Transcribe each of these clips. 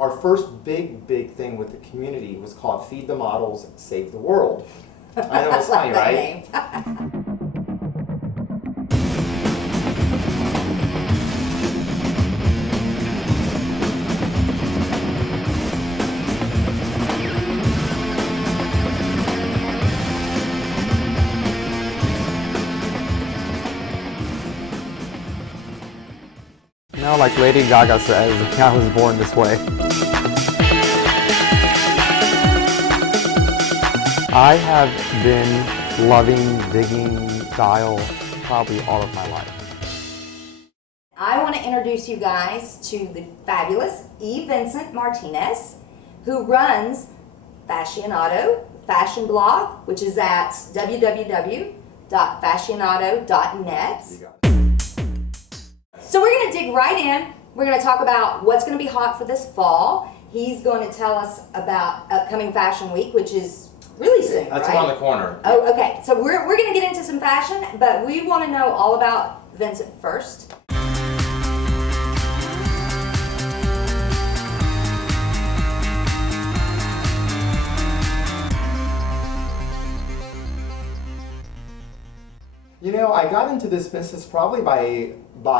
our first big thing with the community was called Feed the Models, Save the World. I know it's funny, right? No, like Lady Gaga says, I was born this way. I have been loving digging style probably all of my life. I want to introduce you guys to the fabulous Vincent Martinez, who runs Fashionado fashion blog, which is at www.fashionado.net. So we're going to dig right in. We're going to talk about what's going to be hot for this fall. He's going to tell us about upcoming Fashion Week, which is really soon, That's right? around the corner. Oh, okay. So we're going to get into some fashion, but we want to know all about Vincent first. You know, I got into this business probably by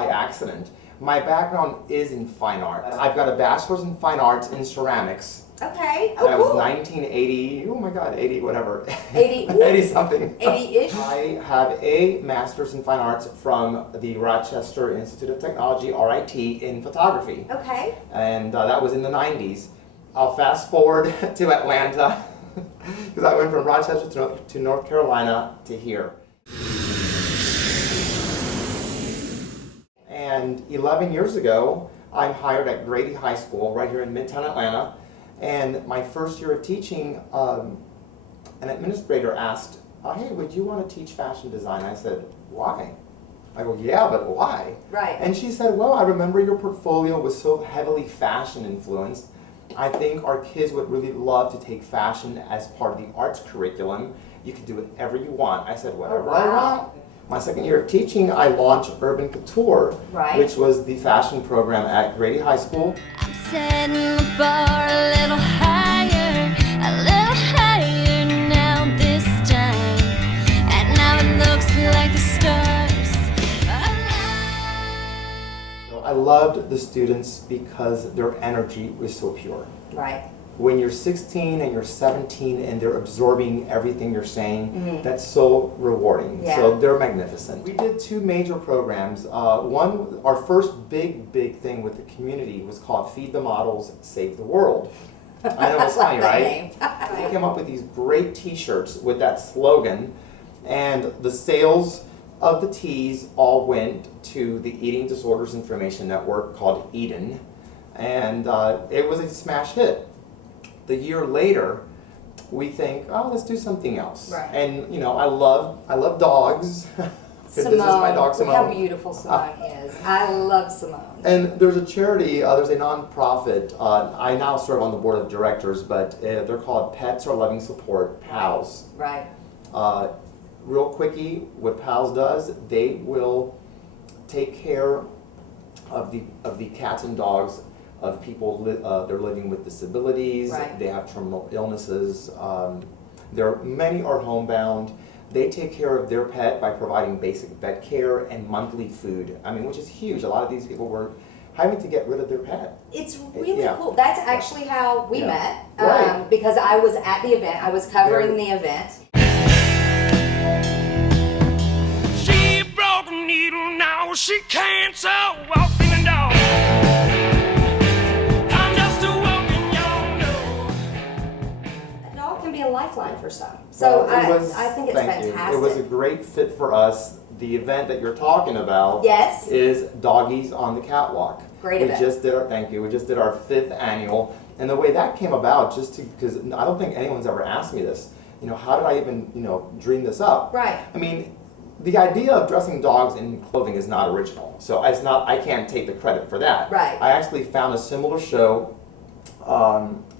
accident. My background is in fine art. I've got a bachelor's in fine arts in ceramics. Okay. That was Cool. 1980, oh my God, 80 whatever. 80. 80 something. 80-ish. I have a master's in fine arts from the Rochester Institute of Technology, RIT, in photography. Okay. And that was in the 90s. I'll fast forward to Atlanta, because I went from Rochester to North Carolina to here. And 11 years ago, I'm hired at Grady High School right here in Midtown Atlanta. And my first year of teaching, an administrator asked, hey, would you want to teach fashion design? I said, why? I go, yeah, but why? Right. And she said, well, I remember your portfolio was so heavily fashion influenced. I think our kids would really love to take fashion as part of the arts curriculum. You can do whatever you want. I said, whatever I want. My second year of teaching, I launched Urban Couture, Right. which was the fashion program at Grady High School. I'm setting the bar a little higher now this time. And now it looks like the stars align. I loved the students because their energy was so pure. Right. When you're 16 and you're 17 and they're absorbing everything you're saying, that's so rewarding. Yeah. So they're magnificent. We did two major programs. One, our first big thing with the community was called Feed the Models, Save the World. I know it's funny, right? We came up with these great t-shirts with that slogan, and the sales of the tees all went to the Eating Disorders Information Network called Eden, and it was a smash hit. The year later, we think, oh, let's do something else. Right. And you know, I love dogs. This is my dog Simone. Look how Simone. beautiful Simone is. I love Simone. And there's a charity, there's a nonprofit. I now serve on the board of directors, but they're called Pets Are Loving Support, PALS. Right. Real quickie, what PALS does, they will take care of the cats and dogs of people they're living with disabilities. Right. They have terminal illnesses. Many are homebound. They take care of their pet by providing basic vet care and monthly food. I mean, which is huge. A lot of these people were having to get rid of their pet. It's really Yeah. cool. That's actually how we Yeah. met, Right. because I was at the event. I was covering the event. She broke a needle, now she can't sew walking and dog. I'm just a walking young dog. A dog can be a lifeline for some. So Well, I think it's thank you. fantastic. It was a great fit for us. The event that you're talking about Yes. is Doggies on the Catwalk. Great event. We just did our 5th annual. And the way that came about, because I don't think anyone's ever asked me this, you know, how did I even, dream this up? Right. I mean, the idea of dressing dogs in clothing is not original. So I can't take the credit for that. Right. I actually found a similar show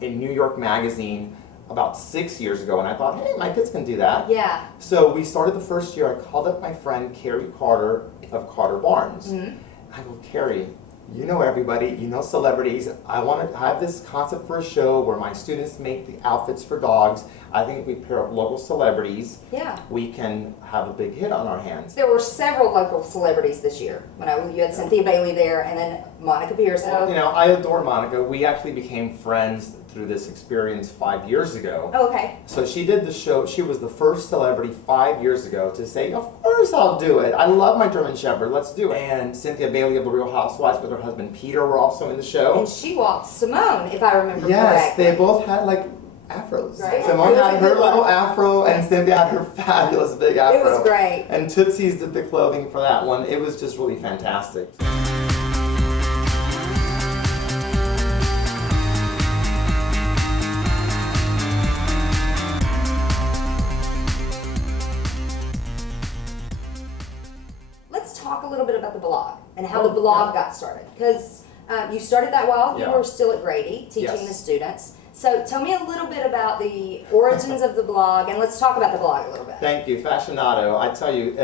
in New York Magazine about 6 years ago, and I thought, hey, my kids can do that. Yeah. So we started the first year. I called up my friend Carrie Carter of Carter Barnes. Mm-hmm. I go, Carrie, You know everybody, you know celebrities. I want to have this concept for a show where my students make the outfits for dogs. I think if we pair up local celebrities, Yeah. we can have a big hit on our hands. There were several local celebrities this year. You had Cynthia Bailey there, and then Monica Pearson. You know, I adore Monica. We actually became friends through this experience 5 years ago. Oh, okay. So she did the show. She was the first celebrity 5 years ago to say, of course I'll do it. I love my German Shepherd. Let's do it. And Cynthia Bailey of The Real Housewives with her husband Peter were also in the show. And she walked Simone, if I remember Yes, correctly. they both had like afros. Right. Simone It was had a her good little look. afro and Cynthia had her fabulous big afro. It was great. And Tootsie's did the clothing for that one. It was just really fantastic. Let's talk a little bit about the blog and how the blog got started. Because you started that while you Yeah. were still at Grady, teaching Yes. the students. So tell me a little bit about the origins of the blog, and let's talk about the blog a little bit. Thank you, Fashionado. I tell you,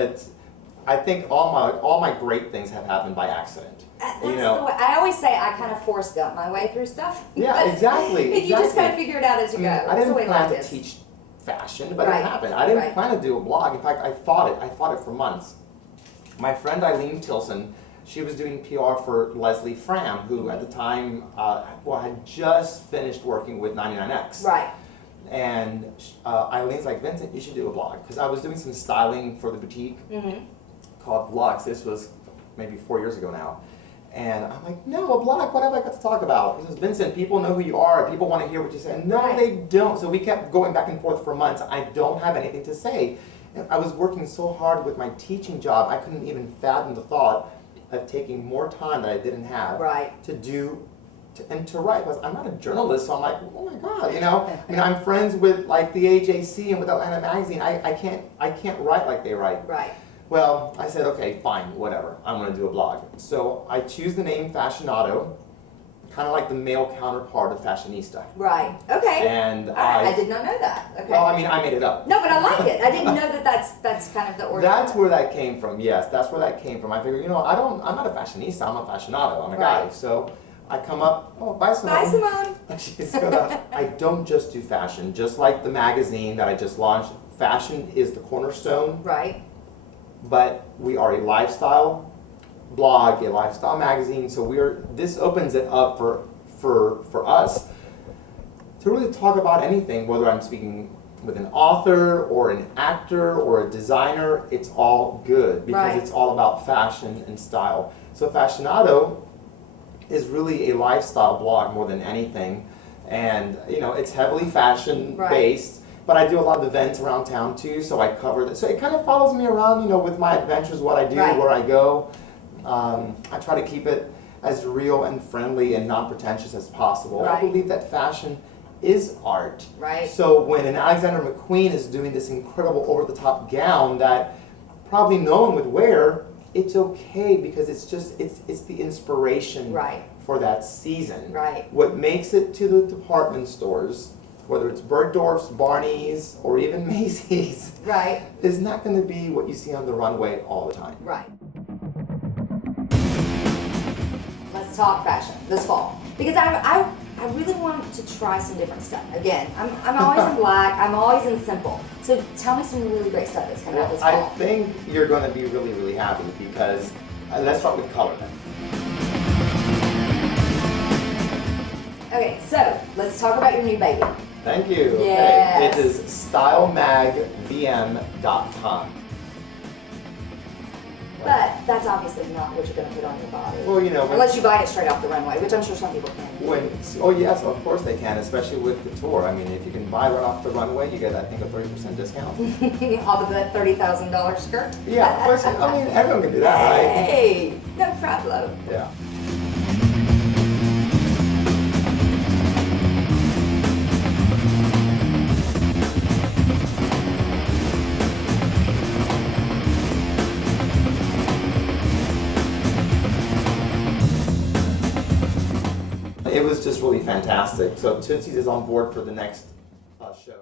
I think all my great things have happened by accident. That's You the know, way, I always say I kind of Forrest Gump my way through stuff. Yeah, exactly, You just exactly. kind of figure it out as you go. I That's the didn't way plan life to is. teach fashion, but Right, it happened. I didn't right. plan to do a blog. In fact, I fought it. I fought it for months. My friend Eileen Tilson, she was doing PR for Leslie Fram, who at the time, had just finished working with 99X. Right. And Eileen's like, Vincent, you should do a blog. Because I was doing some styling for the boutique called Lux. This was maybe 4 years ago now. And I'm like, no, a blog, what have I got to talk about? He says, Vincent, people know who you are. People want to hear what you say. And no, Right. they don't. So we kept going back and forth for months. I don't have anything to say. And I was working so hard with my teaching job, I couldn't even fathom the thought of taking more time that I didn't have Right. to write. Because I'm not a journalist, so I'm like, oh my God, you know? I mean, I'm friends with like the AJC and with Atlanta Magazine. I can't write like they write. Right. Well, I said, okay, fine, whatever. I'm going to do a blog. So I choose the name Fashionado, kind of like the male counterpart of Fashionista. Right. Okay. And I did not know that. Okay. well, I mean, I made it up. No, but I like it. I didn't know that that's kind of the origin. That's where that came from. Yes, that's where that came from. I figured, I'm not a fashionista. I'm a fashionado. I'm a guy. Right. So I come up. Oh, bye, Simone. Bye, Simone. She's gonna, I don't just do fashion. Just like the magazine that I just launched, fashion is the cornerstone. Right. But we are a lifestyle blog, a lifestyle magazine. So this opens it up for us to really talk about anything, whether I'm speaking with an author or an actor or a designer. It's all good because Right. it's all about fashion and style. So Fashionado is really a lifestyle blog more than anything, and it's heavily fashion based. But I do a lot of events around town too, so I cover that. So it kind of follows me around, with my adventures, what I do, Right. where I go. I try to keep it as real and friendly and non-pretentious as possible. I Right. believe that fashion is art. Right. So when an Alexander McQueen is doing this incredible over-the-top gown that probably no one would wear, it's okay because it's the inspiration Right. for that season. Right. What makes it to the department stores, whether it's Bergdorf's, Barney's, or even Macy's, Right. is not going to be what you see on the runway all the time. Right. Let's talk fashion this fall because I really want to try some different stuff. Again, I'm always in black. I'm always in simple. So tell me some really great stuff that's coming out this I fall. think you're going to be really, really happy because let's start with color then. Okay, so let's talk about your new baby. Thank you. Yes. Okay. It is stylemagvm.com. But that's obviously not what you're going to put on your body. Well, Unless you buy it straight off the runway, which I'm sure some people can. oh yes, of course they can, especially with couture. I mean, if you can buy right off the runway, you get, I think, a 30% discount. Off of that $30,000 skirt. Yeah, of course. I mean, everyone can do that, right? Hey, no problem. Yeah. It was just really fantastic. So Tootsie's is on board for the next show.